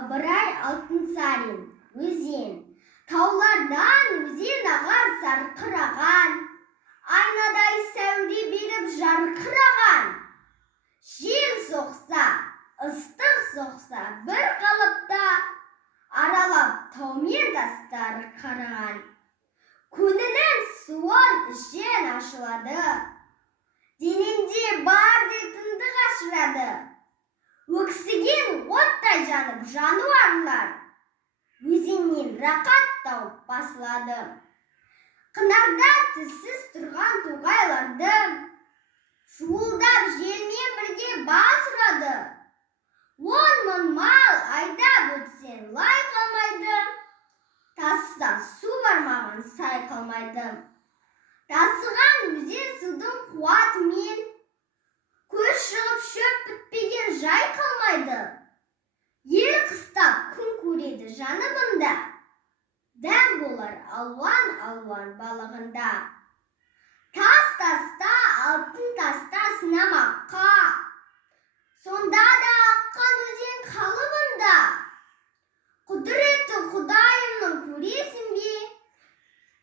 ыбырай Алтынсарин, өзен. Таулардан өзен ағар сарқыраған, айнадай сәуле беріп жарқыраған. Жел соқса, ыстық соқса, бір қалыпта, аралап таумен тастар қараған. Көңілін суын ішен ашылады, дененде бар тындық ашырады. Өксіген оттай жанып жануарлар, өзеннен рақат тауып басылады. Қынарда тіссіз тұрған тоғайларды, шуылдап желмен бірге бас ұрады. 10 мың мал айдап өтсең лай қалмайды, таста су бармаған сай қалмайды. Тасыған өзен судың қуатымен, көз шығып шөп бітпеген жай қалмайды. Ел қыстап күн көреді жаныбында, дәм болар алуан балығында. Тас-таста, алтын таста сынамаққа, сонда да аққан өзен қалыбында. Құдіретті Құдайымның көресің бе,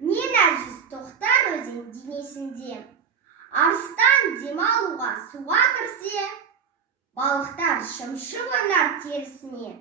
не нәжіс тоқтар өзен денесінде. Арыстан демалуға суға кірсе, балықтар шымшып ойнар терісіне.